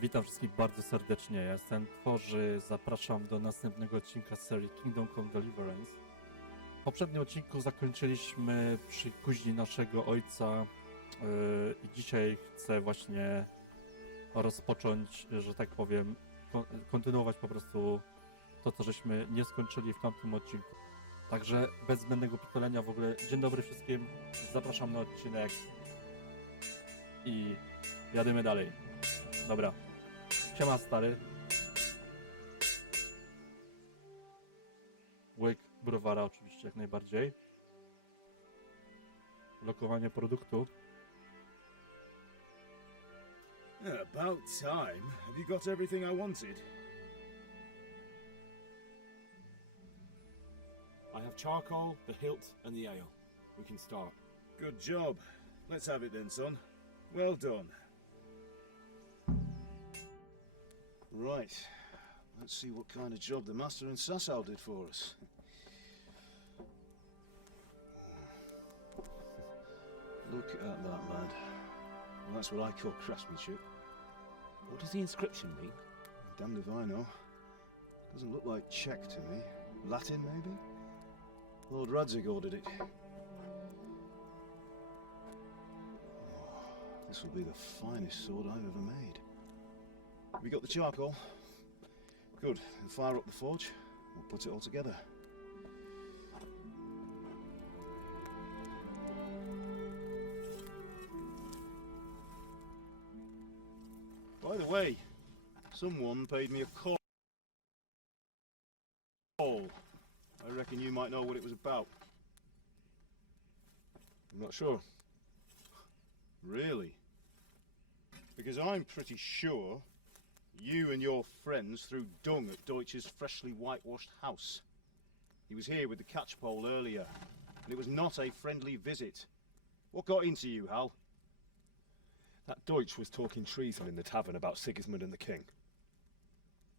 Witam wszystkich bardzo serdecznie. Ja jestem Tworzy. Zapraszam do następnego odcinka z serii Kingdome Come Deliverance. W poprzednim odcinku zakończyliśmy przy kuźni naszego ojca i dzisiaj chcę właśnie rozpocząć, że tak powiem, kontynuować po prostu to, co żeśmy nie skończyli w tamtym odcinku. Także bez zbędnego pitolenia w ogóle dzień dobry wszystkim, zapraszam na odcinek i jadymy dalej. Dobra. Siema stary. Łyk browara oczywiście jak najbardziej. Lokowanie produktu. Yeah, about time. Have you got everything I wanted? I have charcoal, the hilt, and the ale. We can start. Good job. Let's have it then, son. Well done. Right. Let's see what kind of job the Master and Sasau did for us. Look at that, lad. Well, that's what I call craftsmanship. What does the inscription mean? Damned if I know. Doesn't look like Czech to me. Latin, maybe? Lord Radzig ordered it. Oh, this will be the finest sword I've ever made. Have you got the charcoal? Good. Then fire up the forge. We'll put it all together. By the way, someone paid me a call. I reckon you might know what it was about. I'm not sure. Really? Because I'm pretty sure you and your friends threw dung at Deutsch's freshly whitewashed house. He was here with the catchpole earlier, and it was not a friendly visit. What got into you, Hal? That Deutsch was talking treason in the tavern about Sigismund and the king.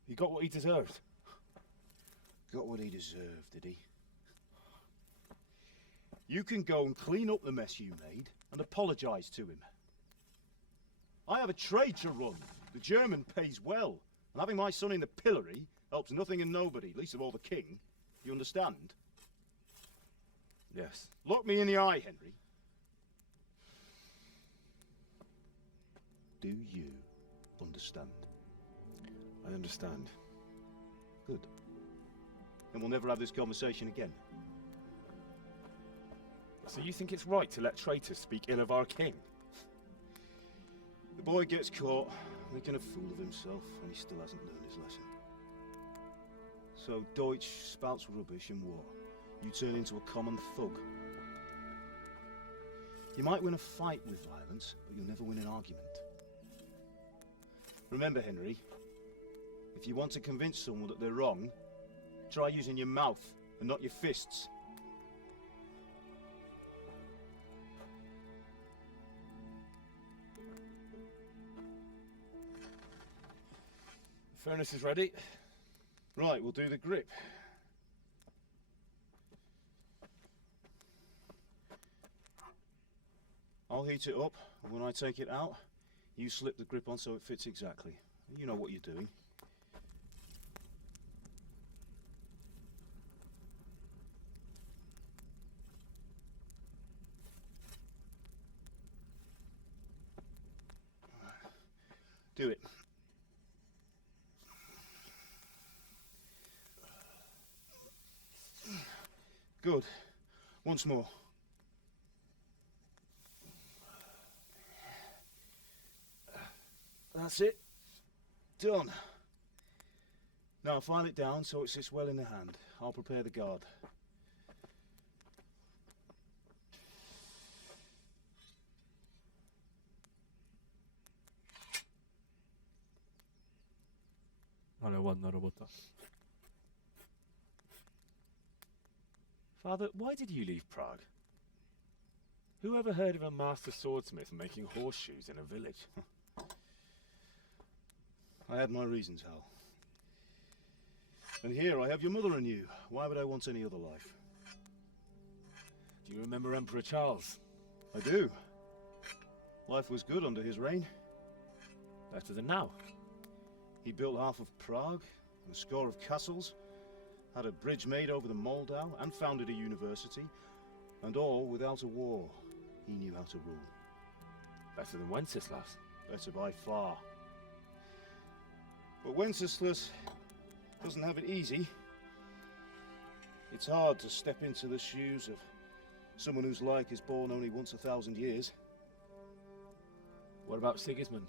He got what he deserved. Got what he deserved, did he? You can go and clean up the mess you made and apologise to him. I have a trade to run. The German pays well, and having my son in the pillory helps nothing and nobody, least of all the king. You understand? Yes. Look me in the eye, Henry. Do you understand? I understand. Good. Then we'll never have this conversation again. So you think it's right to let traitors speak ill of our king? The boy gets caught, making a fool of himself, and he still hasn't learned his lesson. So Deutsch spouts rubbish and war. You turn into a common thug. You might win a fight with violence, but you'll never win an argument. Remember, Henry, if you want to convince someone that they're wrong, try using your mouth and not your fists. The furnace is ready. Right, we'll do the grip. I'll heat it up, and when I take it out, you slip the grip on so it fits exactly. You know what you're doing. Do it. Good. Once more. That's it. Done. Now file it down so it sits well in the hand. I'll prepare the guard. Ale ładna robota. Father, why did you leave Prague? Who ever heard of a master swordsmith making horseshoes in a village? I had my reasons, Hal. And here I have your mother and you. Why would I want any other life? Do you remember Emperor Charles? I do. Life was good under his reign. Better than now. He built half of Prague, and a score of castles, had a bridge made over the Moldau, and founded a university, and all without a war. He knew how to rule. Better than Wenceslas. Better by far. But Wenceslas doesn't have it easy. It's hard to step into the shoes of someone whose like is born only once 1,000 years. What about Sigismund?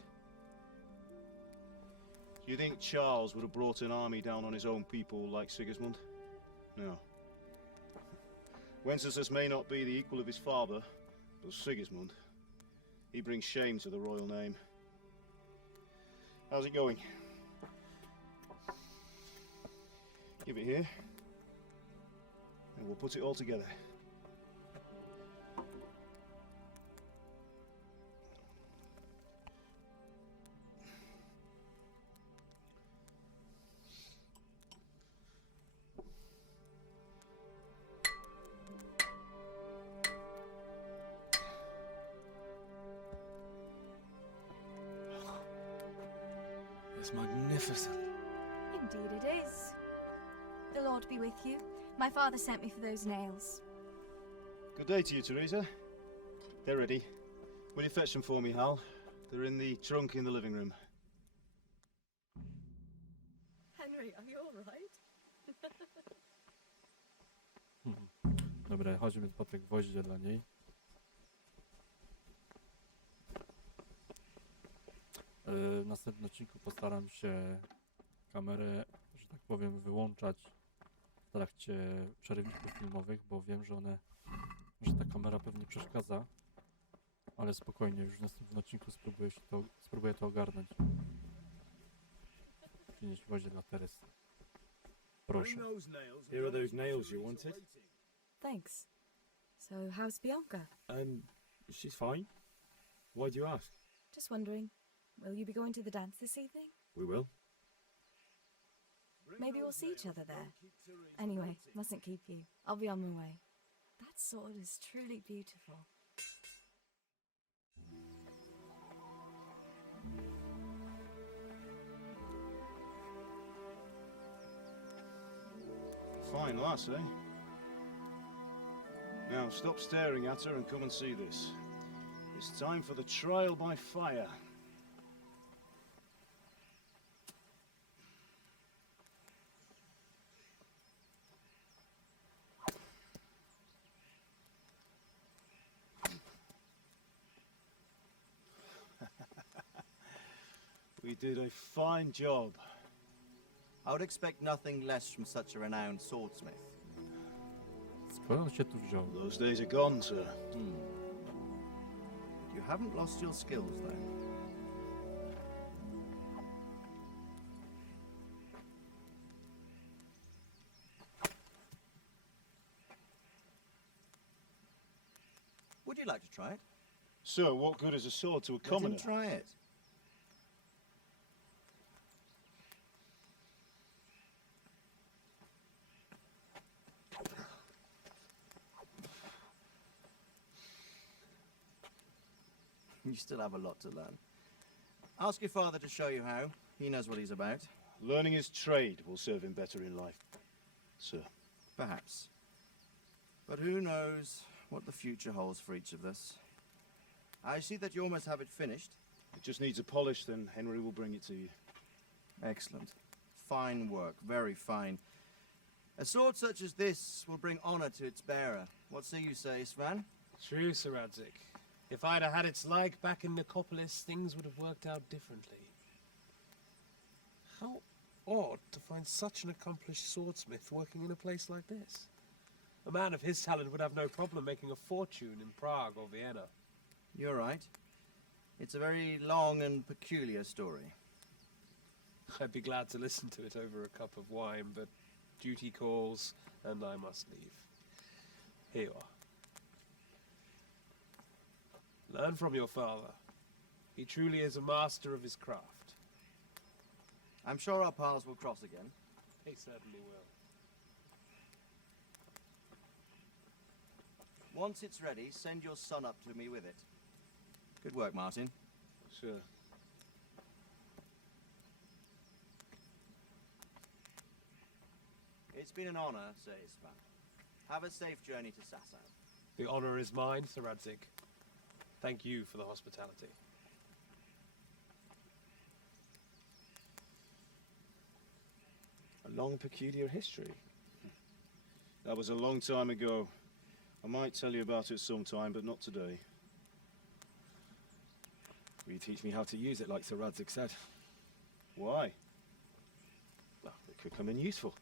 Do you think Charles would have brought an army down on his own people like Sigismund? No. Wenceslas may not be the equal of his father, but Sigismund, he brings shame to the royal name. How's it going? Give it here, and we'll put it all together. It's magnificent. Indeed it is. The Lord be with you. My father sent me for those nails. Good day to you, Teresa. They're ready. Will you fetch them for me, Hal? They're in the trunk in the living room. Henry, are you all right? Dobra, chodźmy po te gwoździe dla niej. W następnym odcinku postaram się kamerę, że tak powiem, wyłączać w trakcie przerywników filmowych, bo wiem, że ta kamera pewnie przeszkadza. Ale spokojnie, już w następnym odcinku spróbuję to ogarnąć. Przynieść gwoździe dla Teresy. Proszę. Here are those nails you wanted. Thanks. So, how's Bianca? She's fine. Why do you ask? Just wondering, will you be going to the dance this evening? We will. Maybe we'll see each other there. Anyway, mustn't keep you. I'll be on my way. That sword is truly beautiful. Fine lass, eh? Now stop staring at her and come and see this. It's time for the trial by fire. We did a fine job. I would expect nothing less from such a renowned swordsmith. Skąd on się tu wziął? Those days are gone, sir. You haven't lost your skills, though. Would you like to try it? Sir, what good is a sword to a Let him commoner? try it. You still have a lot to learn. Ask your father to show you how. He knows what he's about. Learning his trade will serve him better in life, sir. Perhaps. But who knows what the future holds for each of us. I see that you almost have it finished. It just needs a polish, then Henry will bring it to you. Excellent. Fine work, very fine. A sword such as this will bring honor to its bearer. What say you, Svan? True, Sir Adzik. If I'd have had its like back in Nicopolis, things would have worked out differently. How odd to find such an accomplished swordsmith working in a place like this. A man of his talent would have no problem making a fortune in Prague or Vienna. You're right. It's a very long and peculiar story. I'd be glad to listen to it over a cup of wine, but duty calls, and I must leave. Here you are. Learn from your father. He truly is a master of his craft. I'm sure our paths will cross again. He certainly will. Once it's ready, send your son up to me with it. Good work, Martin. Sir. It's been an honor, Sir Ispan. Have a safe journey to Sasau. The honor is mine, Sir Radzig. Thank you for the hospitality. A long, peculiar history. That was a long time ago. I might tell you about it sometime, but not today. Will you teach me how to use it like Sir Radzig said? Why? Well, it could come in useful.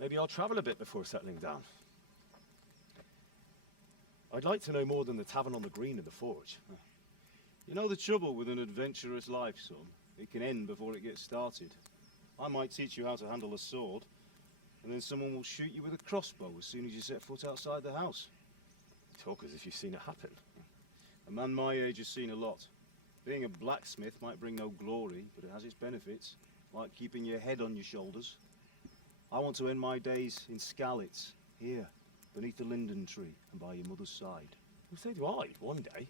Maybe I'll travel a bit before settling down. I'd like to know more than the tavern on the green and the forge. You know the trouble with an adventurous life, son? It can end before it gets started. I might teach you how to handle a sword, and then someone will shoot you with a crossbow as soon as you set foot outside the house. Talk as if you've seen it happen. A man my age has seen a lot. Being a blacksmith might bring no glory, but it has its benefits, like keeping your head on your shoulders. I want to end my days in Skalicy, here, beneath the linden tree and by your mother's side. Well, so do I, one day.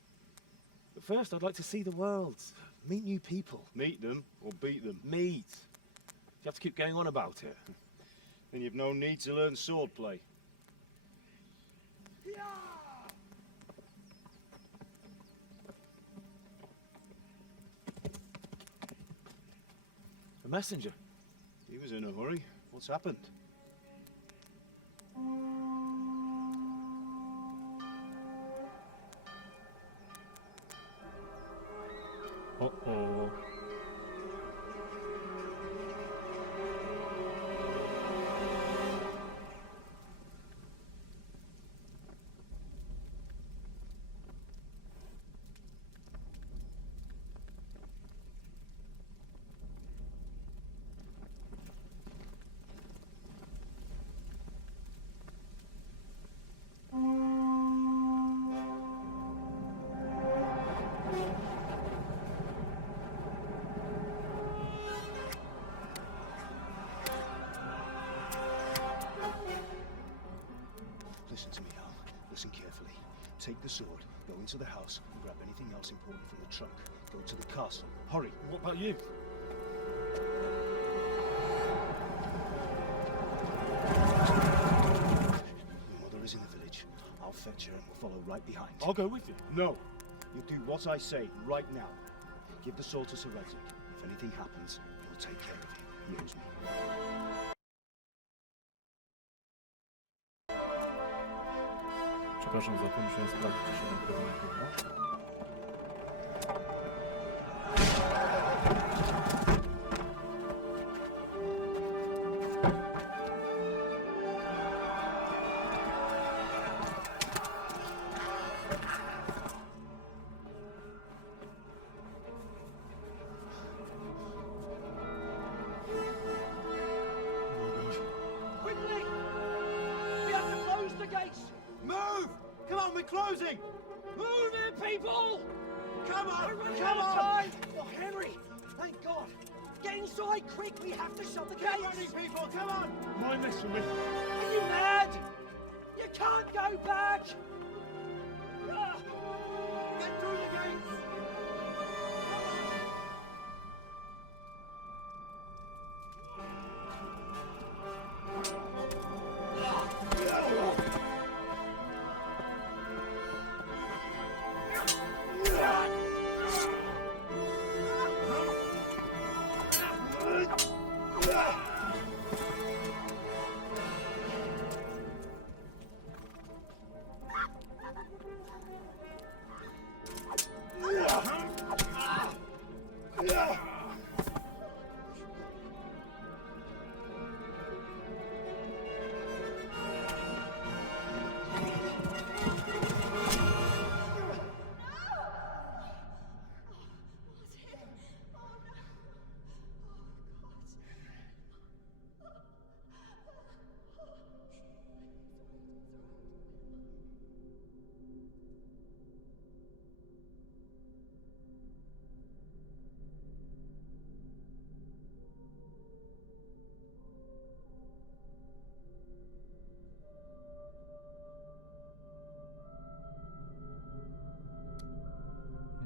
But first, I'd like to see the world, meet new people. Meet them or beat them. Meet. You have to keep going on about it. Then you've no need to learn swordplay. A messenger. He was in a hurry. What's happened? Uh-oh. Listen to me, Al. Listen carefully. Take the sword, go into the house, and grab anything else important from the trunk. Go to the castle. Hurry. What about you? Your mother is in the village. I'll fetch her and we'll follow right behind. I'll go with you. No. You'll do what I say right now. Give the sword to Sir Radzig. If anything happens, he'll take care of you. He owes me. Przepraszam za to, musiałem sprawdzić, czy się nagrywam chyba. Quickly! We have to close the gates! Move! Come on, we're closing! Move it, people! Come on! We're running Come out of on! time! Oh, Henry! Thank God! Get inside, quick! We have to shut the Get gates! ready, people! Come on! Mind this for me. Are you mad? You can't go back! Ah, Get through the gates!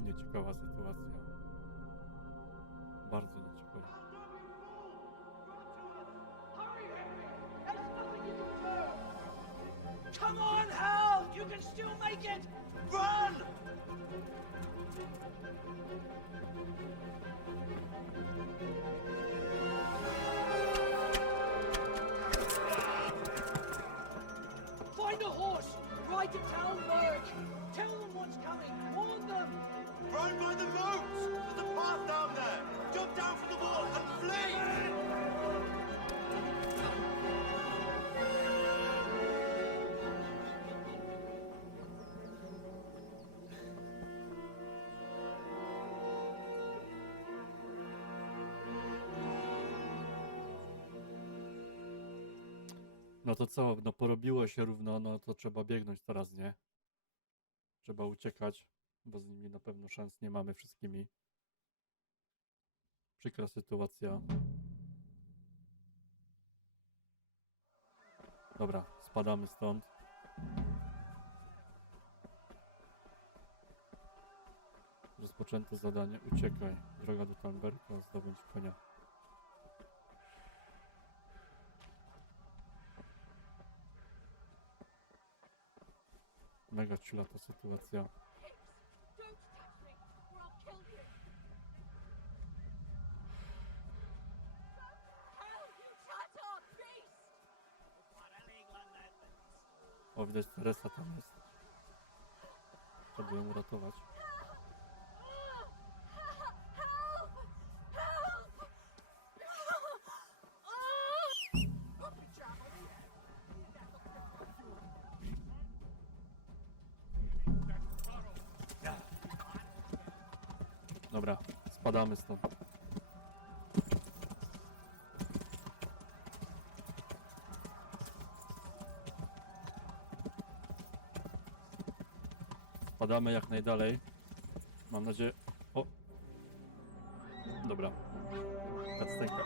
Nieciekawa sytuacja. Bardzo nieciekawa. hurry, Henry! Find a horse! Ride to Talmberg! Tell them what's coming! Warn them! Run by the moats! There's a path down there! Jump down from the wall and flee! No to co? No porobiło się równo, no to trzeba biegnąć teraz, nie? Trzeba uciekać, bo z nimi na pewno szans nie mamy wszystkimi. Przykra sytuacja. Dobra, spadamy stąd. Rozpoczęte zadanie. Uciekaj. Droga do Talmberga, zdobądź konia. Mega ciula ta sytuacja. Don't touch me, or I'll kill you. Hell, you Tatar beast! O, widać, Teresa tam jest. Trzeba ją uratować. Dobra, spadamy stąd. Spadamy jak najdalej. Mam nadzieję... O! Dobra. Cutscenka.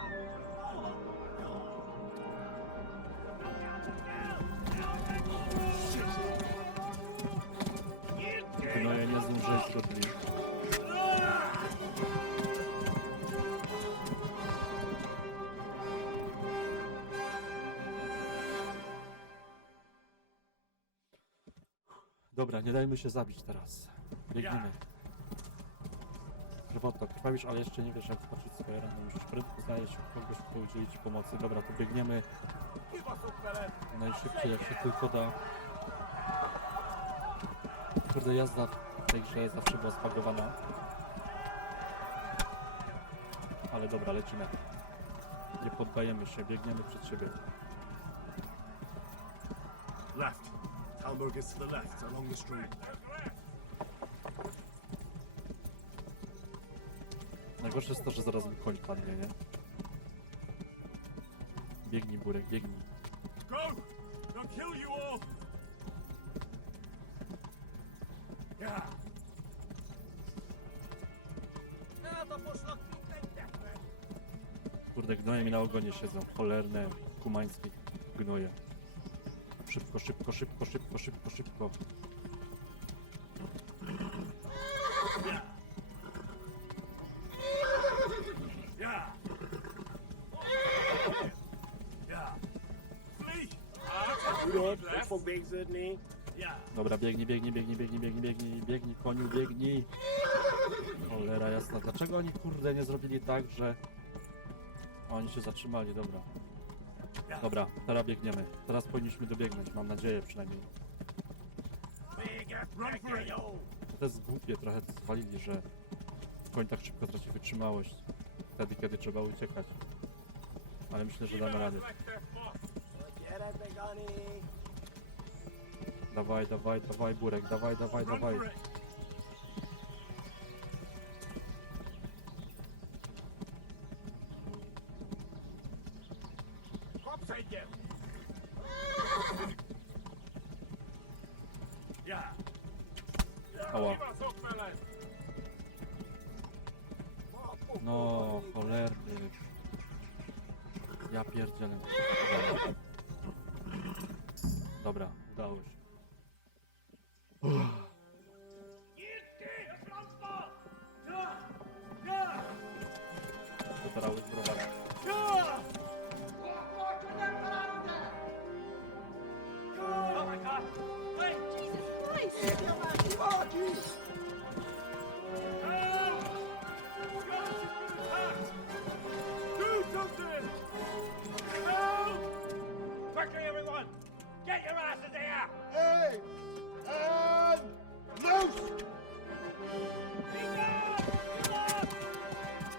No ja nie zdążyłem zgodnie. Dobra, nie dajmy się zabić teraz. Biegniemy. Krwotok, krwawisz, ale jeszcze nie wiesz jak zobaczyć swoje rany. Musisz prędko znaleźć kogoś, kto udzieli ci pomocy. Dobra, to biegniemy najszybciej jak się tylko da. Kurde, jazda w tej grze zawsze była spagowana. Ale dobra, lecimy. Nie poddajemy się, biegniemy przed siebie. Left. Talmberg is to the left, along the stream. Najgorsze jest to, że zaraz mi koń padnie, nie? Biegnij, Burek, biegnij. Go! They'll kill you all! Yeah. Kurde, gnoje mi na ogonie siedzą. Cholerne, kumańskie gnoje. Szybko, szybko, szybko, szybko, szybko, szybko. Yeah. Yeah. Flee! Yeah. Dobra, biegnij, biegnij, biegnij, biegnij, biegnij, biegnij, biegnij, koniu, biegnij. Cholera jasna. Dlaczego oni, kurde, nie zrobili tak, że... Oni się zatrzymali, dobra. Dobra, teraz biegniemy. Teraz powinniśmy dobiegnąć, mam nadzieję przynajmniej. To jest głupie, trochę zwalili, że koń tak szybko traci wytrzymałość. Wtedy, kiedy trzeba uciekać. Ale myślę, że damy radę. Dawaj, dawaj, dawaj, Burek, dawaj, dawaj, dawaj. Ała. No, cholerny. Ja pierdzielę. Dobra, udało się. Dotarły browary.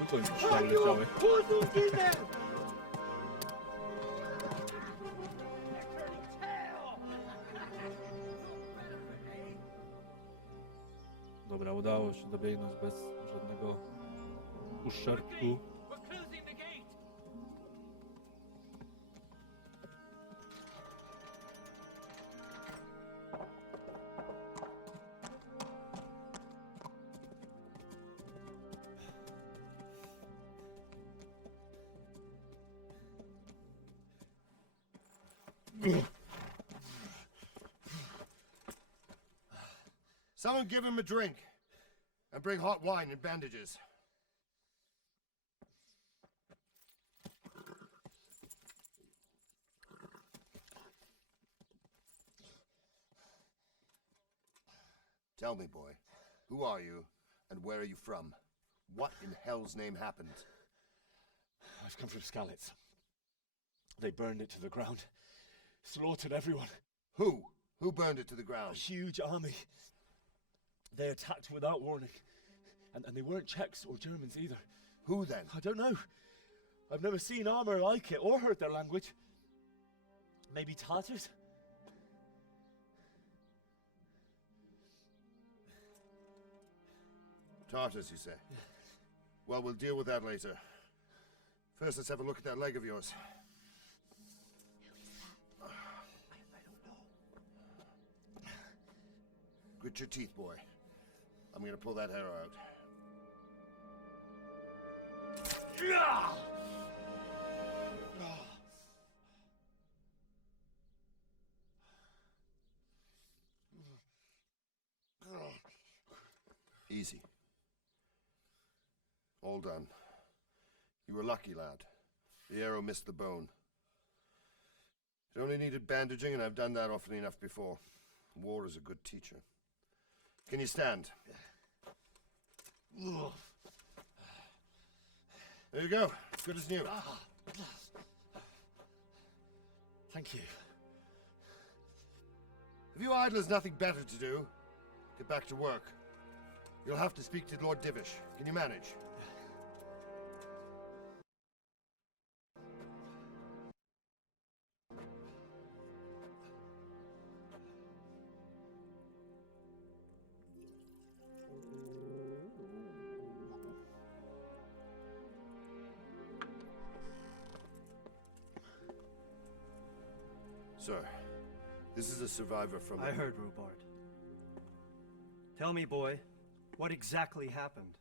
To już Are strzały you leciały. puzzled in there? Dobra, udało się dobiegnąć bez żadnego uszczerbku. We're closing the gate. Someone give him a drink. And bring hot wine and bandages. Tell me, boy, who are you and where are you from? What in hell's name happened? I've come from Skalicy. They burned it to the ground. Slaughtered everyone. Who? Who burned it to the A ground? huge army. They attacked without warning. And they weren't Czechs or Germans either. Who then? I don't know. I've never seen armor like it or heard their language. Maybe Tartars? Tartars, you say? Well, we'll deal with that later. First, let's have a look at that leg of yours. Grit your teeth, boy. I'm gonna pull that hair out. Easy. All done. You were lucky, lad. The arrow missed the bone. It only needed bandaging, and I've done that often enough before. War is a good teacher. Can you stand? There you go. Good as new. Thank you. If you idlers nothing better to do, get back to work. You'll have to speak to Lord Divish. Can you manage? Sir, this is a survivor from... I heard, Robard. Tell me, boy, what exactly happened?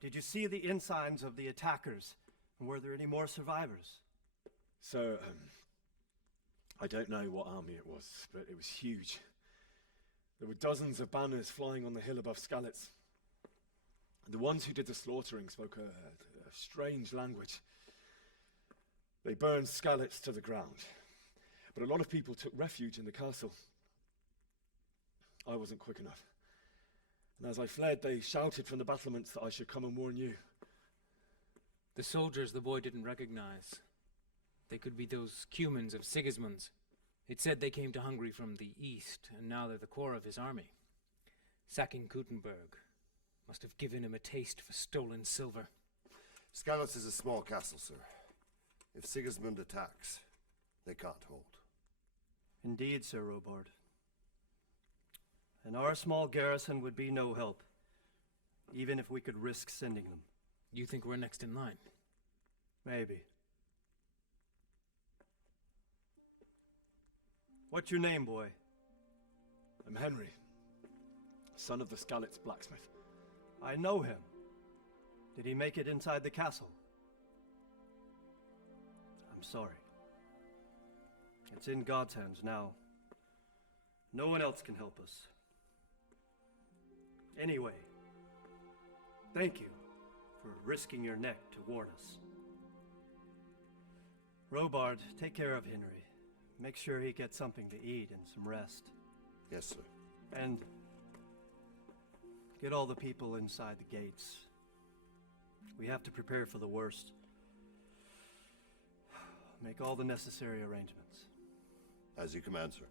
Did you see the ensigns of the attackers? And were there any more survivors? So, I don't know what army it was, but it was huge. There were dozens of banners flying on the hill above Skalicy. The ones who did the slaughtering spoke a strange language. They burned Skalicy to the ground. But a lot of people took refuge in the castle. I wasn't quick enough. And as I fled, they shouted from the battlements that I should come and warn you. The soldiers the boy didn't recognize. They could be those Cumans of Sigismund's. It said they came to Hungary from the east, and now they're the core of his army. Sacking Gutenberg must have given him a taste for stolen silver. Skalicy is a small castle, sir. If Sigismund attacks, they can't hold. Indeed, Sir Robard. And our small garrison would be no help, even if we could risk sending them. You think we're next in line? Maybe. What's your name, boy? I'm Henry, son of the Skalicy blacksmith. I know him. Did he make it inside the castle? I'm sorry. It's in God's hands now. No one else can help us. Anyway, thank you for risking your neck to warn us. Robard, take care of Henry. Make sure he gets something to eat and some rest. Yes, sir. And get all the people inside the gates. We have to prepare for the worst. Make all the necessary arrangements. As you command, sir.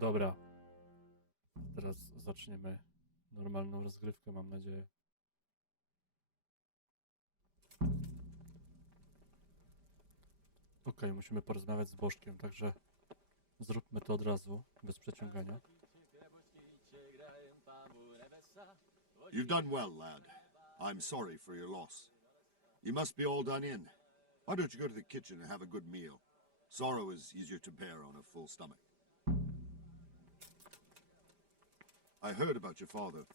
Dobra. Teraz zaczniemy normalną rozgrywkę, mam nadzieję. Okej, musimy porozmawiać z Bożkiem, także zróbmy to od razu, bez przeciągania. You've done well, lad. I'm sorry for your loss. You must be all done in. Why don't you go to the kitchen and have a good meal? Sorrow is easier to bear on a full stomach. I heard about your father.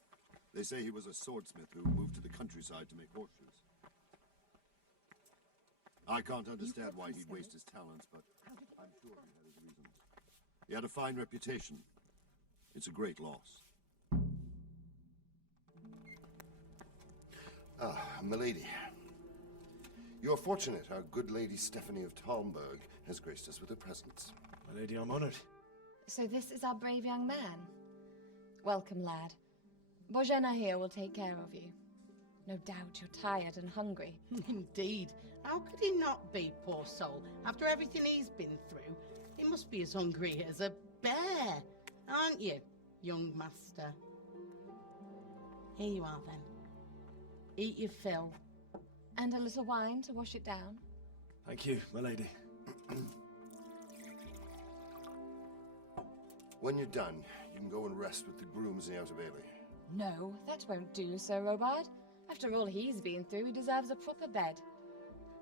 They say he was a swordsmith who moved to the countryside to make horseshoes. I can't understand why he'd waste his talents, but I'm sure he had his reasons. He had a fine reputation. It's a great loss. Ah, milady. You're fortunate our good lady Stephanie of Talmberg has graced us with her presence. My lady, I'm honored. So this is our brave young man. Welcome, lad. Bojena here will take care of you. No doubt you're tired and hungry. Indeed. How could he not be, poor soul? After everything he's been through, he must be as hungry as a bear, aren't you, young master? Here you are, then. Eat your fill. And a little wine to wash it down. Thank you, my lady. When you're done, you can go and rest with the grooms in the Outer Bailey. No, that won't do, Sir Robard. After all he's been through, he deserves a proper bed.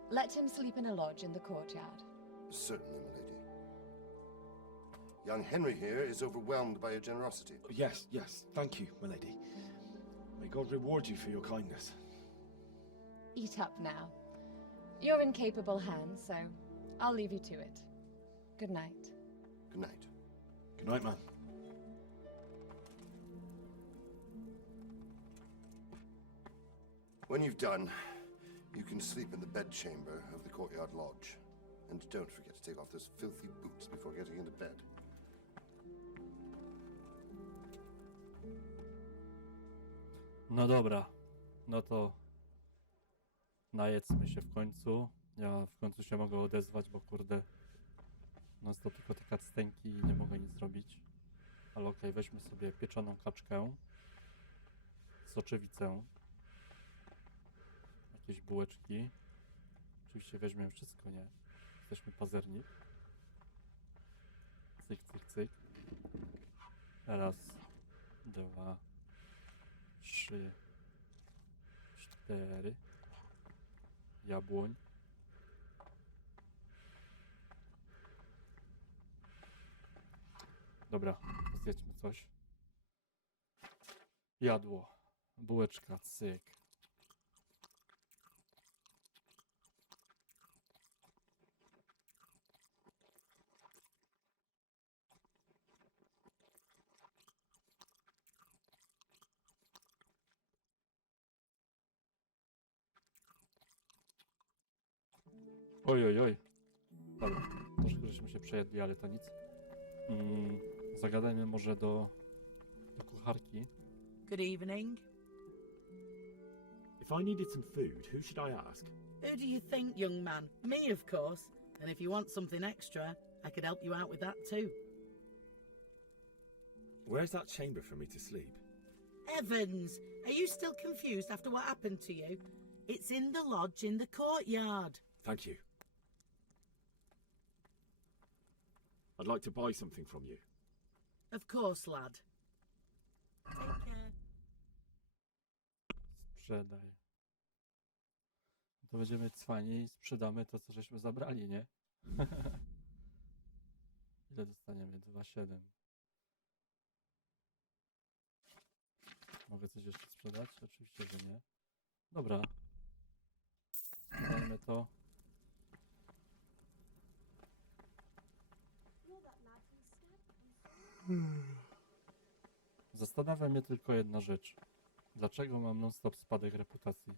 Let him sleep in a lodge in the courtyard. Certainly, milady. Young Henry here is overwhelmed by your generosity. Yes, yes, thank you, my lady. May God reward you for your kindness. Eat up now. You're in capable hands, so I'll leave you to it. Good night. Good night. Good night, man. When you've done, you can sleep in the bedchamber of the courtyard lodge. And don't forget to take off those filthy boots before getting into bed. No dobra, no to najedzmy się w końcu. Ja w końcu się mogę odezwać, bo kurde, no to tylko te cutscenki i nie mogę nic zrobić. Ale okej, weźmy sobie pieczoną kaczkę, soczewicę, jakieś bułeczki. Oczywiście weźmiemy wszystko, nie? Jesteśmy pazerni. Cyk, cyk, cyk. Raz, dwa, 3, 4. Jabłoń. Dobra, zjedźmy coś. Jadło. Bułeczka, cyk. Oj, oj, oj. Dobra, troszkę żeśmy się przejedli, ale to nic. Zagadajmy może do kucharki. Good evening. If I needed some food, who should I ask? Who do you think, young man? Me, of course. And if you want something extra, I could help you out with that too. Where's that chamber for me to sleep? Evans, are you still confused after what happened to you? It's in the lodge in the courtyard. Thank you. I'd like to buy something from you. Of course, lad. Take care. Sprzedaj. To będziemy cwani i sprzedamy to, co żeśmy zabrali, nie? Ile dostaniemy? 2,7. Mogę coś jeszcze sprzedać? Oczywiście, że nie. Dobra. Sprzedajmy to. Zastanawia mnie tylko jedna rzecz. Dlaczego mam non-stop spadek reputacji?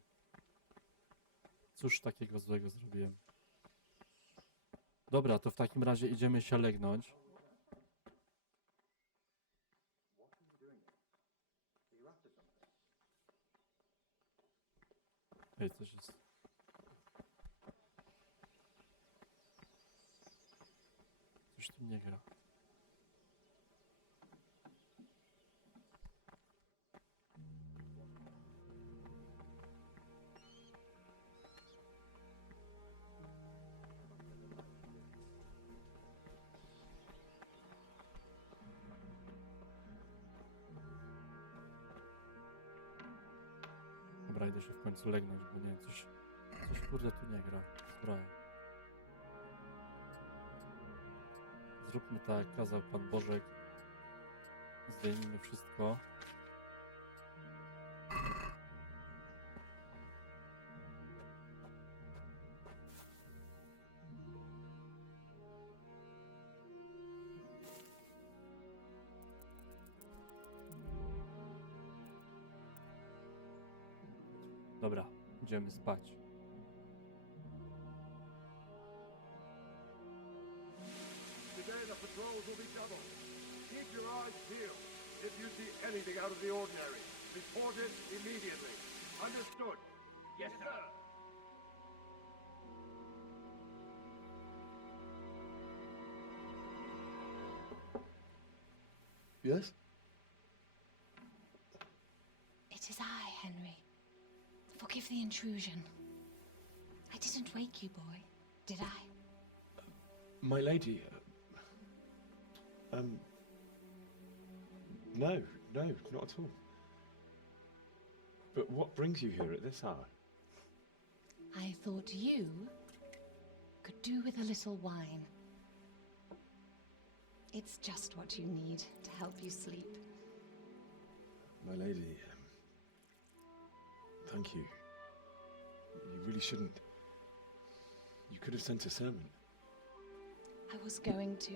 Cóż takiego złego zrobiłem? Dobra, to w takim razie idziemy się legnąć. Ej, coś jest. Coś tu nie gra. idę się w końcu legnąć, bo nie wiem, coś kurde tu nie gra. Sprawa. Zróbmy tak, jak kazał Pan Bożek. Zdejmijmy wszystko. Dobra, idziemy spać. Today the patrols will be doubled. Keep your eyes peeled. If you see anything out of the ordinary, report it immediately. Understood? Yes, sir. Yes? It is I, Henry. Forgive the intrusion. I didn't wake you, boy, did I? My lady, no, not at all. But what brings you here at this hour? I thought you could do with a little wine. It's just what you need to help you sleep. My lady, thank you. You really shouldn't. You could have sent a sermon. I was going to,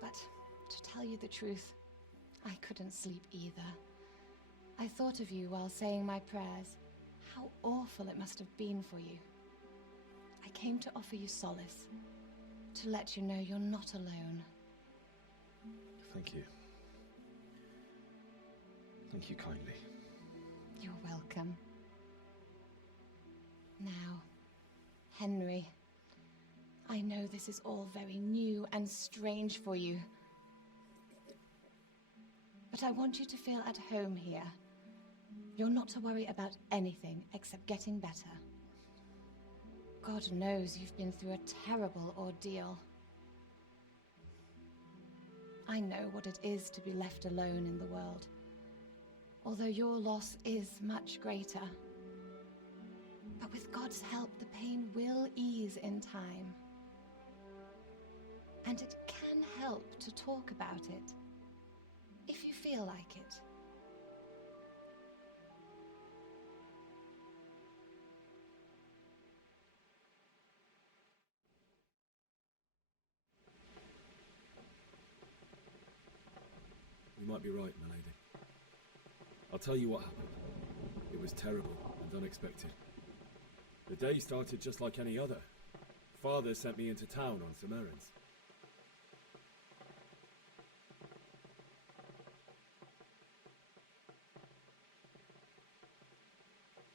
but to tell you the truth, I couldn't sleep either. I thought of you while saying my prayers. How awful it must have been for you. I came to offer you solace, to let you know you're not alone. Thank you. Thank you kindly. You're welcome. Now, Henry, I know this is all very new and strange for you. But I want you to feel at home here. You're not to worry about anything except getting better. God knows you've been through a terrible ordeal. I know what it is to be left alone in the world, although your loss is much greater. But with God's help, the pain will ease in time. And it can help to talk about it, if you feel like it. You might be right, my lady. I'll tell you what happened. It was terrible and unexpected. The day started just like any other. Father sent me into town on some errands.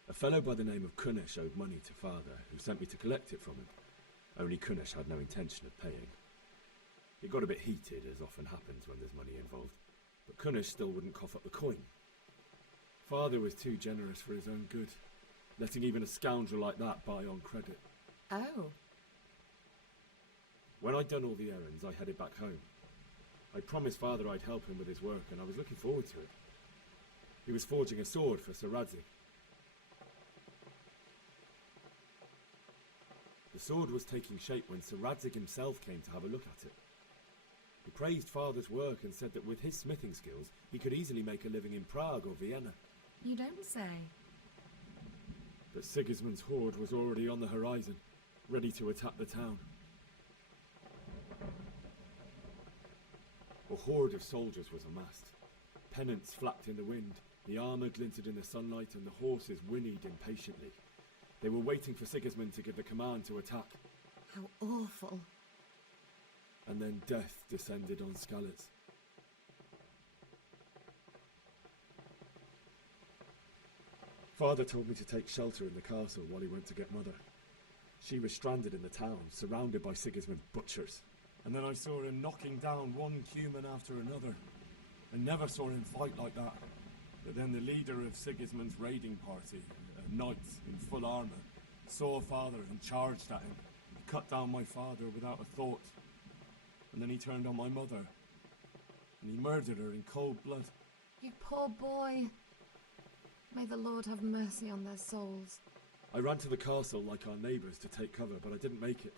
A fellow by the name of Kunish owed money to Father, who sent me to collect it from him. Only Kunish had no intention of paying. It got a bit heated, as often happens when there's money involved, but Kunish still wouldn't cough up the coin. Father was too generous for his own good, letting even a scoundrel like that buy on credit. Oh. When I'd done all the errands, I headed back home. I promised Father I'd help him with his work, and I was looking forward to it. He was forging a sword for Sir Radzig. The sword was taking shape when Sir Radzig himself came to have a look at it. He praised Father's work and said that with his smithing skills, he could easily make a living in Prague or Vienna. You don't say. But Sigismund's horde was already on the horizon, ready to attack the town. A horde of soldiers was amassed. Pennants flapped in the wind, the armour glinted in the sunlight, and the horses whinnied impatiently. They were waiting for Sigismund to give the command to attack. How awful. And then death descended on Skalicy. Father told me to take shelter in the castle while he went to get Mother. She was stranded in the town, surrounded by Sigismund's butchers. And then I saw him knocking down one human after another. I never saw him fight like that. But then the leader of Sigismund's raiding party, a knight in full armour, saw Father and charged at him. He cut down my father without a thought. And then he turned on my mother. And he murdered her in cold blood. You poor boy. May the Lord have mercy on their souls. I ran to the castle like our neighbours to take cover, but I didn't make it.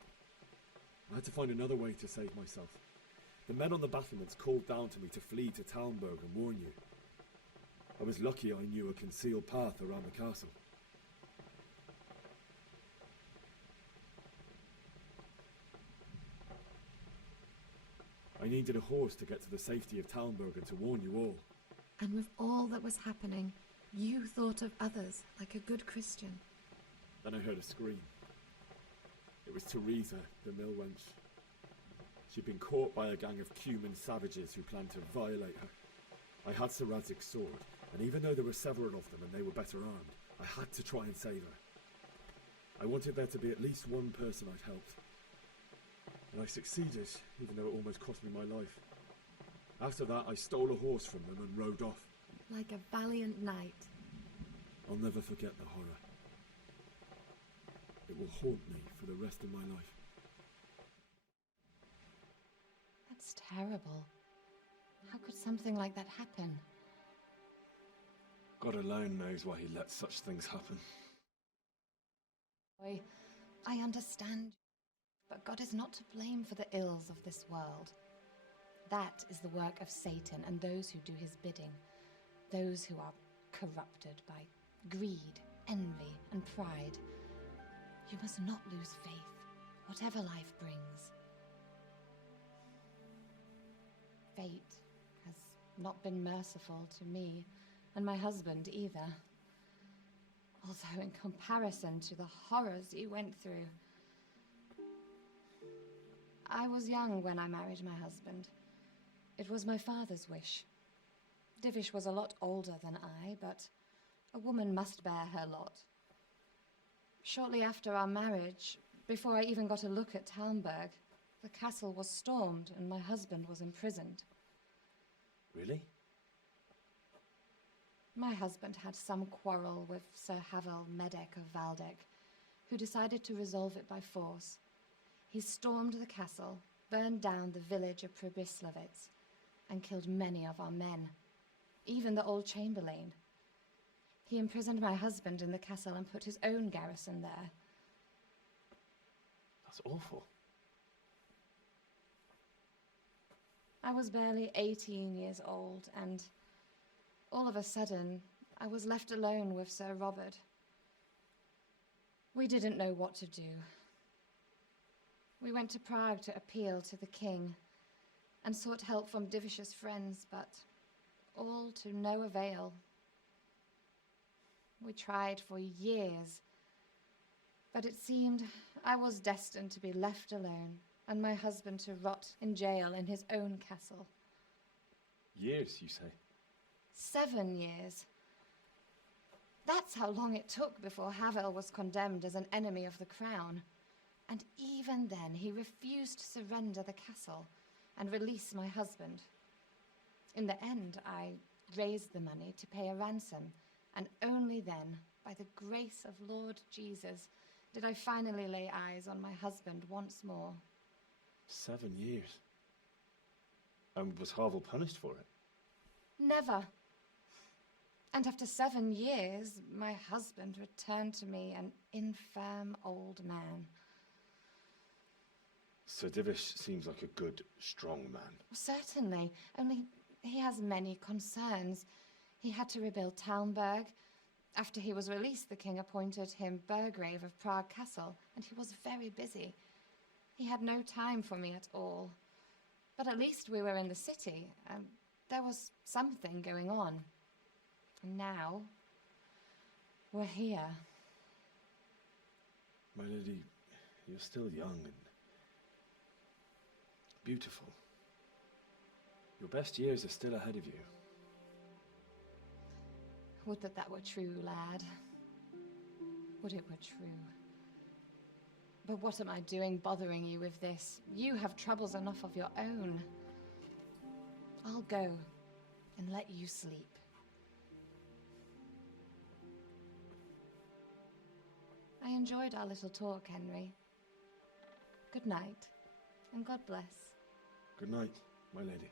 I had to find another way to save myself. The men on the battlements called down to me to flee to Talmberg and warn you. I was lucky I knew a concealed path around the castle. I needed a horse to get to the safety of Talmberg and to warn you all. And with all that was happening, you thought of others like a good Christian. Then I heard a scream. It was Teresa, the mill wench. She'd been caught by a gang of Cuman savages who planned to violate her. I had Sir Radzig's sword, and even though there were several of them and they were better armed, I had to try and save her. I wanted there to be at least one person I'd helped. And I succeeded, even though it almost cost me my life. After that, I stole a horse from them and rode off. Like a valiant knight. I'll never forget the horror. It will haunt me for the rest of my life. That's terrible. How could something like that happen? God alone knows why he lets such things happen. Boy, I understand, but God is not to blame for the ills of this world. That is the work of Satan and those who do his bidding. Those who are corrupted by greed, envy, and pride. You must not lose faith, whatever life brings. Fate has not been merciful to me, and my husband either. Although in comparison to the horrors you went through. I was young when I married my husband. It was my father's wish. Divish was a lot older than I, but a woman must bear her lot. Shortly after our marriage, before I even got a look at Talmberg, the castle was stormed and my husband was imprisoned. Really? My husband had some quarrel with Sir Havel Medek of Valdek, who decided to resolve it by force. He stormed the castle, burned down the village of Pribyslavitz, and killed many of our men, even the old chamberlain. He imprisoned my husband in the castle and put his own garrison there. That's awful. I was barely 18 years old, and all of a sudden, I was left alone with Sir Robert. We didn't know what to do. We went to Prague to appeal to the king, and sought help from Divish's friends, but all to no avail. We tried for years, but it seemed I was destined to be left alone, and my husband to rot in jail in his own castle. Years, you say? 7 years. That's how long it took before Havel was condemned as an enemy of the crown. And even then, he refused to surrender the castle and release my husband. In the end, I raised the money to pay a ransom, and only then, by the grace of Lord Jesus, did I finally lay eyes on my husband once more. 7 years? And was Havel punished for it? Never. And after 7 years, my husband returned to me an infirm old man. Sir Divish seems like a good, strong man. Certainly, only he has many concerns. He had to rebuild Talmberg. After he was released, the king appointed him Burgrave of Prague Castle, and he was very busy. He had no time for me at all. But at least we were in the city, and there was something going on. And now, we're here. My lady, you're still young and beautiful. Your best years are still ahead of you. Would that that were true, lad. Would it were true. But what am I doing bothering you with this? You have troubles enough of your own. I'll go and let you sleep. I enjoyed our little talk, Henry. Good night, and God bless. Good night, my lady.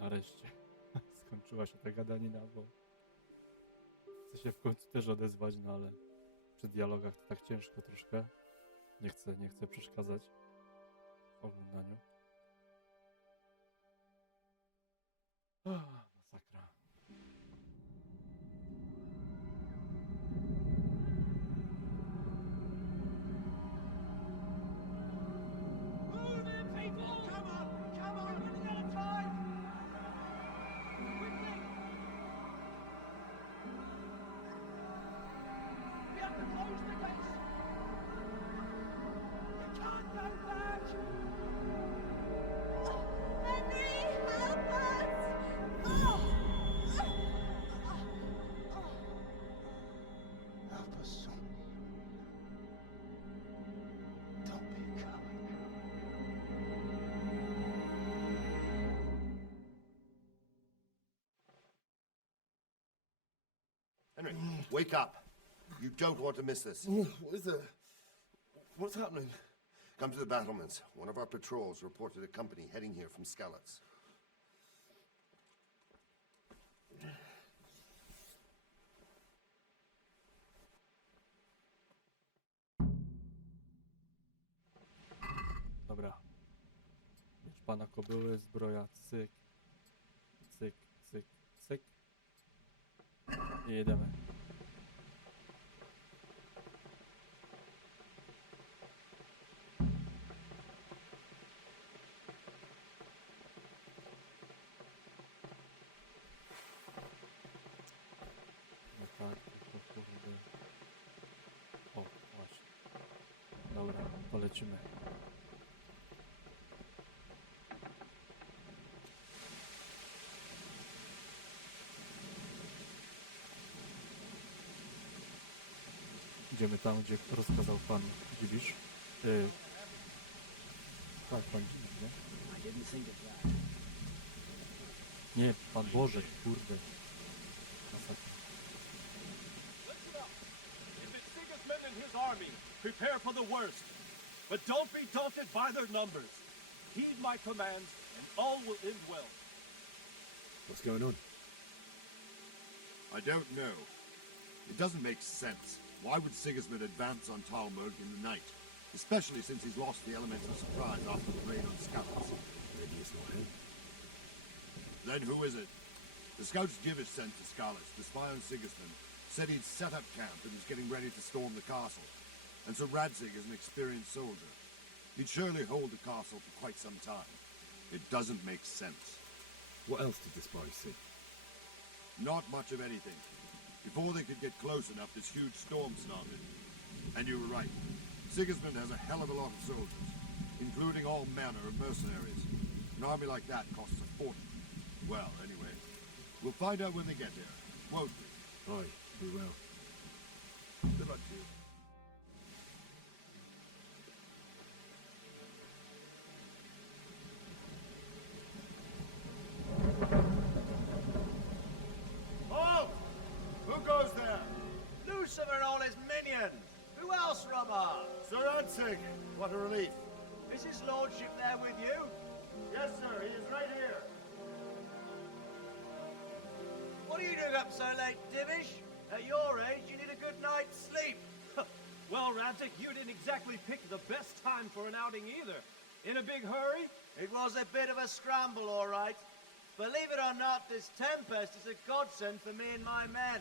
Nareszcie skończyła się ta gadanina, bo chcę się w końcu też odezwać, no ale przy dialogach to tak ciężko troszkę. Nie chcę przeszkadzać w oglądaniu. Masakra. Move it, people! Come on! Come on! We're running out of time! Quickly! We have to close the gates! You can't go back! Henry, help us! Help us, son. Don't be a coward. Henry, wake up. You don't want to miss this. What is it? What's happening? Come to the battlements. One of our patrols reported a company heading here from Skalicy. Dobra. Miecz pana kobyły, zbroja, cyk. Cyk, cyk, cyk. I jedziemy. No tak, tylko kurde. O, właśnie. Dobra, polecimy. Idziemy tam, gdzie rozkazał pan Dziwisz. Tak, pan Dziwisz, nie? Nie, pan Bożek, kurde. Masakra. Listen up. If it's Sigismund and his army, prepare for the worst. But don't be daunted by their numbers. Heed my commands, and all will end well. What's going on? I don't know. It doesn't make sense. Why would Sigismund advance on Talmud in the night? Especially since he's lost the element of surprise after the raid on Skalicy. Maybe it's not him. Then who is it? The scouts Divish sent to Skalicy to spy on Sigismund said he'd set up camp and was getting ready to storm the castle. And so Radzig is an experienced soldier. He'd surely hold the castle for quite some time. It doesn't make sense. What else did the spies see? Not much of anything. Before they could get close enough, this huge storm started. And you were right. Sigismund has a hell of a lot of soldiers, including all manner of mercenaries. An army like that costs a fortune. Well, anyway, we'll find out when they get there, won't we? Aye, we will. Good luck to you. Halt! Who goes there? Lucifer and all his minions. Who else, Robber? Sir Atak, what a relief. Is his lordship there with you? Yes, sir, he is right here. What are you doing up so late, Divish? At your age, you need a good night's sleep. Well, Atak, you didn't exactly pick the best time for an outing either. In a big hurry? It was a bit of a scramble, all right. Believe it or not, this tempest is a godsend for me and my men.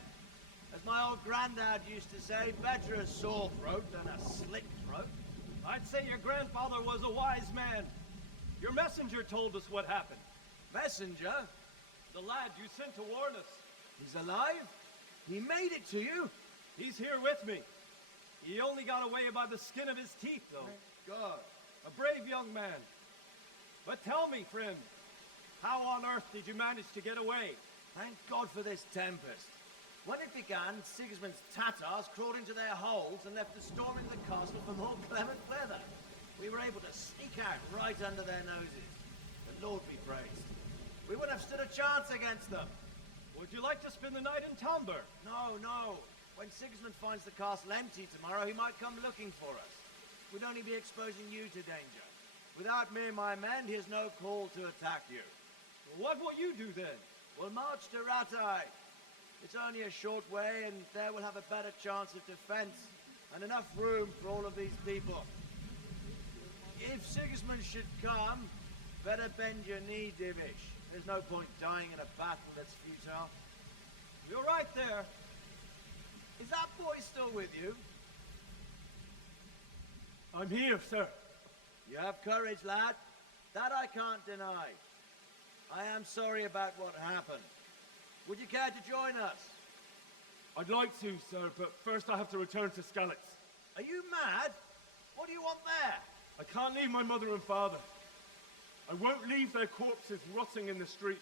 As my old granddad used to say, better a sore throat than a slit throat. I'd say your grandfather was a wise man. Your messenger told us what happened. Messenger? The lad you sent to warn us. He's alive? He made it to you? He's here with me. He only got away by the skin of his teeth, though. Thank God. A brave young man. But tell me, friend, how on earth did you manage to get away? Thank God for this tempest. When it began, Sigismund's Tatars crawled into their holes and left us storming the castle for more clement weather. We were able to sneak out right under their noses. The Lord be praised. We wouldn't have stood a chance against them. Would you like to spend the night in Tomber? No, no. When Sigismund finds the castle empty tomorrow, he might come looking for us. We'd only be exposing you to danger. Without me and my men, he has no call to attack you. What will you do then? We'll march to Ratai. It's only a short way, and there we'll have a better chance of defense, and enough room for all of these people. If Sigismund should come, better bend your knee, Divish. There's no point dying in a battle that's futile. You're right there. Is that boy still with you? I'm here, sir. You have courage, lad. That I can't deny. I am sorry about what happened. Would you care to join us? I'd like to, sir, but first I have to return to Skalicy. Are you mad? What do you want there? I can't leave my mother and father. I won't leave their corpses rotting in the street.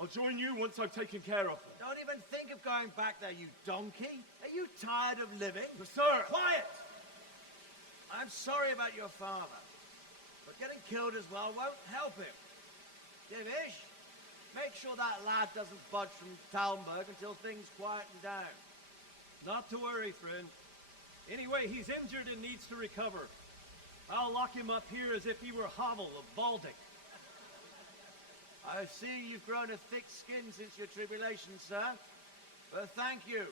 I'll join you once I've taken care of them. Don't even think of going back there, you donkey. Are you tired of living? But sir! Quiet! I'm sorry about your father, but getting killed as well won't help him. Divish, make sure that lad doesn't budge from Talmberg until things quieten down. Not to worry, friend. Anyway, he's injured and needs to recover. I'll lock him up here as if he were Havel of Baldic. I see you've grown a thick skin since your tribulation, sir. But thank you.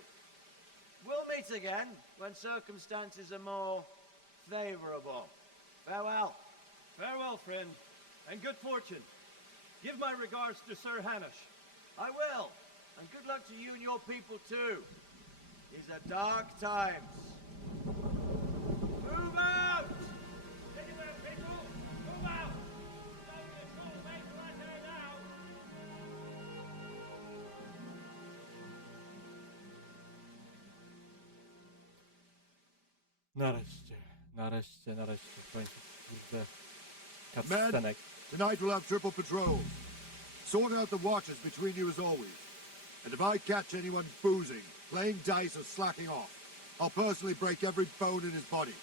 We'll meet again when circumstances are more favorable. Farewell. Farewell, friend, and good fortune. Give my regards to Sir Hanush. I will. And good luck to you and your people, too. These are dark times. Move out! Anywhere, people! Move out! Don't get all make right there now! Nareszcie, w końcu, kurde, Men, cutscenek. tonight we'll have triple patrol. Sort out the watches between you as always. And if I catch anyone boozing, playing dice or slacking off, I'll personally break every bone in his body.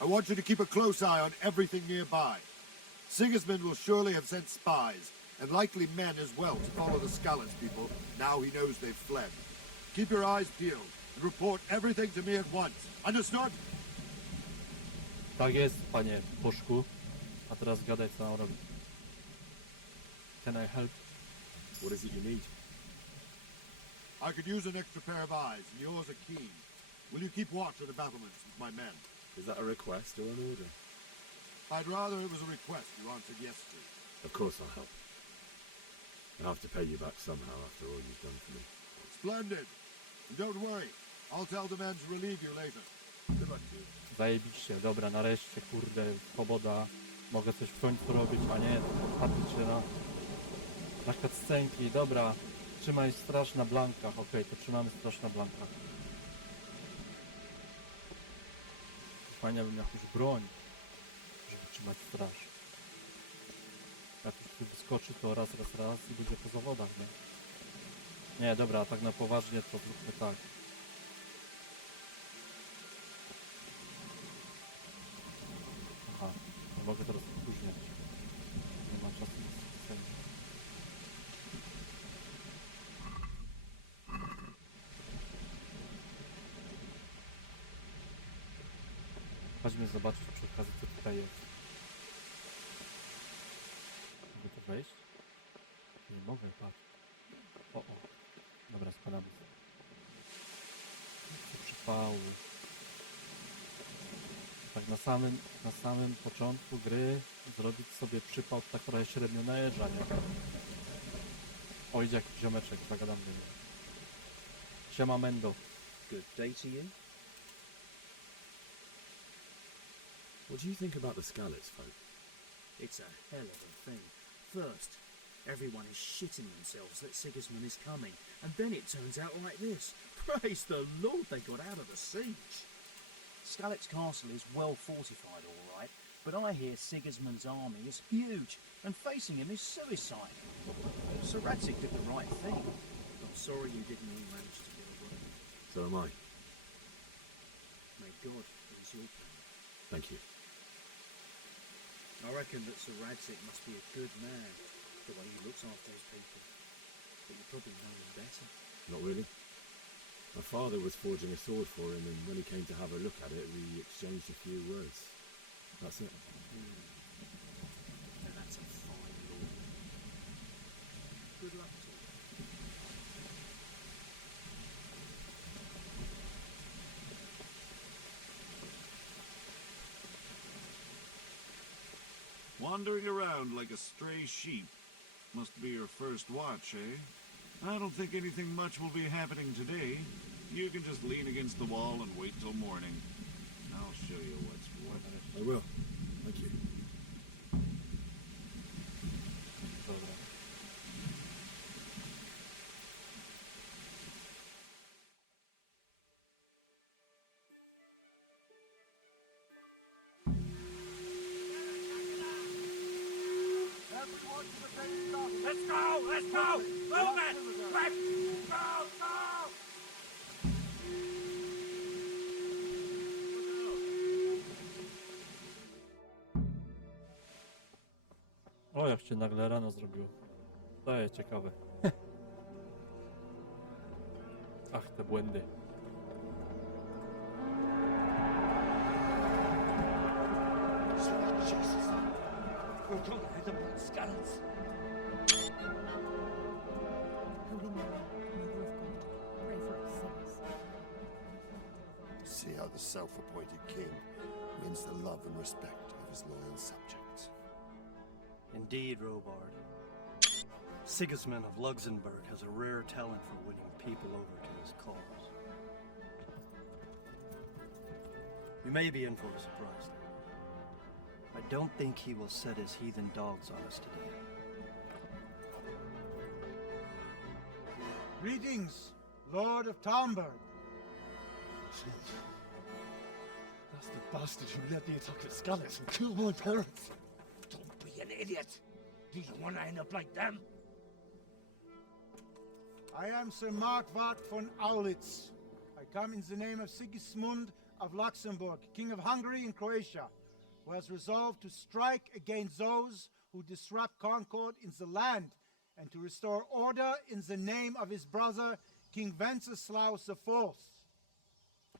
I want you to keep a close eye on everything nearby. Sigismund will surely have sent spies, and likely men as well, to follow the Skalicy people now he knows they've fled. Keep your eyes peeled and report everything to me at once. Understood? Tak jest, panie Puszku. A teraz gadaj, co mam robić. Can I help? What is it you need? I could use an extra pair of eyes, and yours are keen. Will you keep watch of the battlements with my men? Is that a request or an order? I'd rather it was a request you answered yes to. Of course I'll help. I'll have to pay you back somehow after all you've done for me. Splendid. And don't worry, I'll tell the men to relieve you later. Good luck to you. Zajebiście, dobra, nareszcie, kurde, swoboda. Mogę coś w końcu robić, a nie patrzeć się na cutscenki. Dobra, trzymaj straż na blankach. Okej, to trzymamy straż na blankach. Fajnie bym miał jakąś broń, żeby trzymać straż. Jak już tu wyskoczy, to raz i będzie po zawodach, nie? Nie, dobra, tak na poważnie to zróbmy tak. Aha, nie mogę teraz opóźniać. Nie mam czasu na scenie. Chodźmy zobaczyć przy okazji, co tutaj jest. Mogę to wejść? Nie mogę, patrz. O. Dobra, spadamy. Co przypału. Tak na samym początku gry zrobić sobie przypał tak trochę średnio najeżdża, nie? O, idzie jakiś ziomeczek, zagadam do niego. Siema Mendo. Good day to you. What do you think about the Skalicy folk? It's a hell of a thing. First, everyone is shitting themselves that Sigismund is coming, and then it turns out like this. Praise the Lord they got out of the siege. Skalicy Castle is well fortified, all right, but I hear Sigismund's army is huge, and facing him is suicide. Sir Radzig did the right thing. I'm sorry you didn't all manage to get away. So am I. May God ease your pain. Thank you. I reckon that Sir Radzig must be a good man, the way he looks after his people. But you probably know him better. Not really. My father was forging a sword for him, and when he came to have a look at it, we exchanged a few words. That's it. Now that's a fine lord. Good luck to you. Wandering around like a stray sheep. Must be your first watch, eh? I don't think anything much will be happening today. You can just lean against the wall and wait till morning. I'll show you what's what. I will. Thank you. Dobra. Let's go! Let's go! Move it! Quick! Go! Go! O, jak się nagle rano zrobiło. To jest ciekawe. Ach, te błędy. Jesus! We're gonna hit them with skeletons. Holy Mary, Mother of God, pray for us sinners. See how the self-appointed king wins the love and respect of his loyal subjects. Indeed, Robard. Sigismund of Luxembourg has a rare talent for winning people over to his cause. You may be in for a surprise, though. I don't think he will set his heathen dogs on us today. Greetings, Lord of Talmberg. That's the bastard who led the attack at Skalicy and killed my parents. Don't be an idiot! Do you want to end up like them? I am Sir Markwart von Aulitz. I come in the name of Sigismund of Luxembourg, King of Hungary and Croatia, who has resolved to strike against those who disrupt concord in the land and to restore order in the name of his brother, King Wenceslaus IV.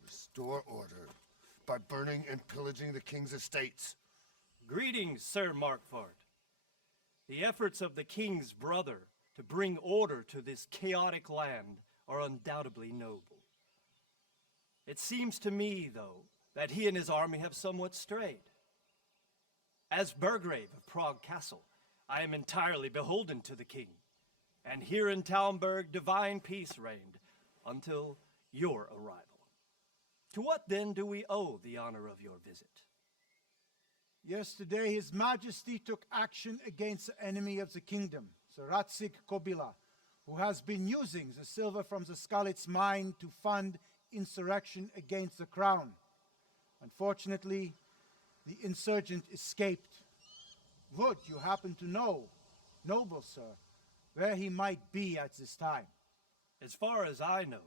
Restore order by burning and pillaging the king's estates. Greetings, Sir Markwart. The efforts of the king's brother to bring order to this chaotic land are undoubtedly noble. It seems to me, though, that he and his army have somewhat strayed. As Burgrave of Prague Castle, I am entirely beholden to the king, and here in Talmberg divine peace reigned until your arrival. To what then do we owe the honor of your visit? Yesterday, His Majesty took action against the enemy of the kingdom, Sir Ratsik Kobila, who has been using the silver from the Skalitz mine to fund insurrection against the crown. Unfortunately, the insurgent escaped. Would you happen to know, noble sir, where he might be at this time? As far as I know,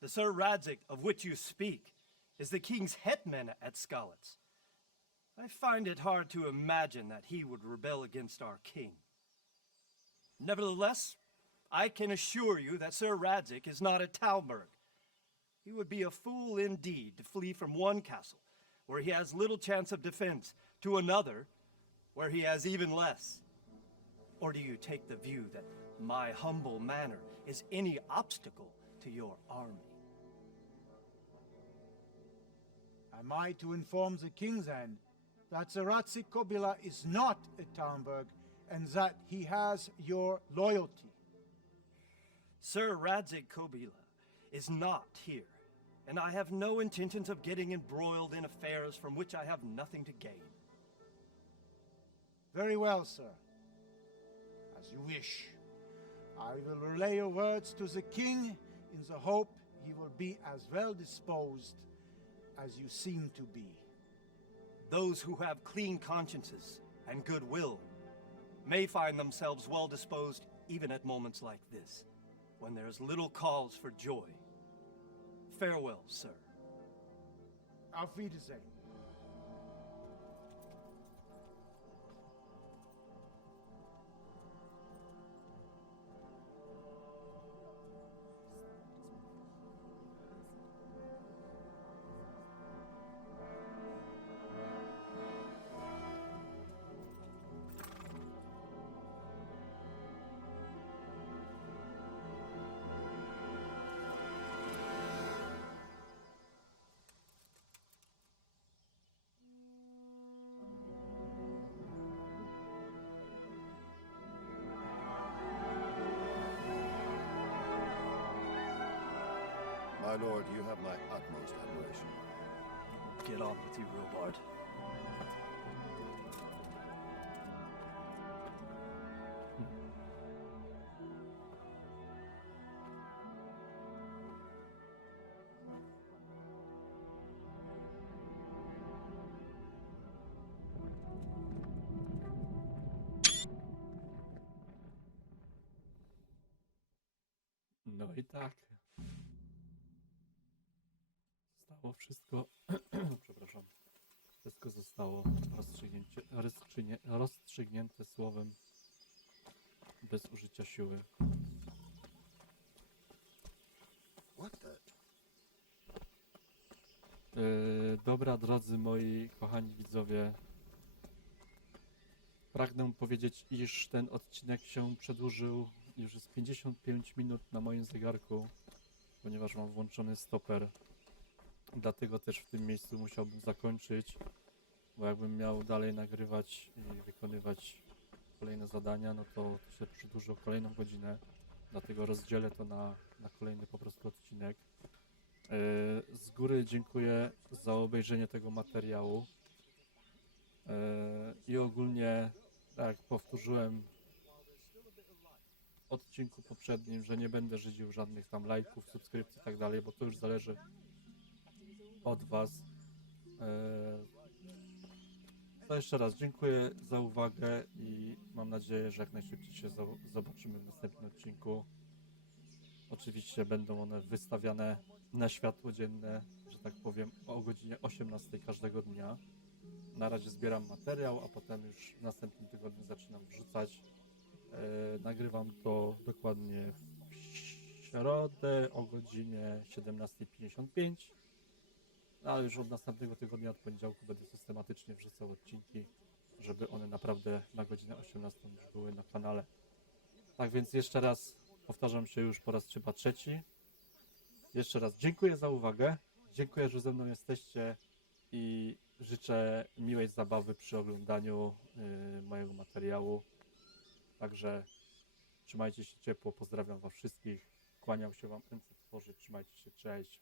the Sir Radzik of which you speak is the king's hetman at Skalitz. I find it hard to imagine that he would rebel against our king. Nevertheless, I can assure you that Sir Radzik is not at Talmberg. He would be a fool indeed to flee from one castle, where he has little chance of defense, to another, where he has even less. Or do you take the view that my humble manner is any obstacle to your army? Am I to inform the king then that Sir Ratsik Kobila is not at Talmberg and that he has your loyalty? Sir Radzik Kobila is not here, and I have no intentions of getting embroiled in affairs from which I have nothing to gain. Very well, sir. As you wish. I will relay your words to the king in the hope he will be as well disposed as you seem to be. Those who have clean consciences and goodwill may find themselves well disposed even at moments like this, when there is little cause for joy. Farewell, sir. Auf Wiedersehen. My lord, you have my utmost admiration. Get on with you, Robard. No i tak. Zostało wszystko. Przepraszam. Wszystko zostało rozstrzygnięte słowem bez użycia siły. What the? Dobra, drodzy moi kochani widzowie. Pragnę powiedzieć, iż ten odcinek się przedłużył. Już jest 55 minut na moim zegarku, ponieważ mam włączony stoper. Dlatego też w tym miejscu musiałbym zakończyć, bo jakbym miał dalej nagrywać i wykonywać kolejne zadania, no to się przedłuży o kolejną godzinę. Dlatego rozdzielę to na kolejny po prostu odcinek. Z góry dziękuję za obejrzenie tego materiału. I ogólnie, tak jak powtórzyłem w odcinku poprzednim, że nie będę żydził żadnych tam lajków, subskrypcji i tak dalej, bo to już zależy od was. To jeszcze raz dziękuję za uwagę i mam nadzieję, że jak najszybciej się zobaczymy w następnym odcinku. Oczywiście będą one wystawiane na światło dzienne, że tak powiem, o godzinie 18 każdego dnia. Na razie zbieram materiał, a potem już w następnym tygodniu zaczynam wrzucać. Nagrywam to dokładnie w środę o godzinie 17:55. Ale już od następnego tygodnia, od poniedziałku, będę systematycznie wrzucał odcinki, żeby one naprawdę na godzinę 18 już były na kanale. Tak więc jeszcze raz powtarzam się już po raz chyba trzeci. Jeszcze raz dziękuję za uwagę. Dziękuję, że ze mną jesteście i życzę miłej zabawy przy oglądaniu mojego materiału. Także trzymajcie się ciepło, pozdrawiam was wszystkich. Kłaniam się wam, ręce tworzy, trzymajcie się, cześć.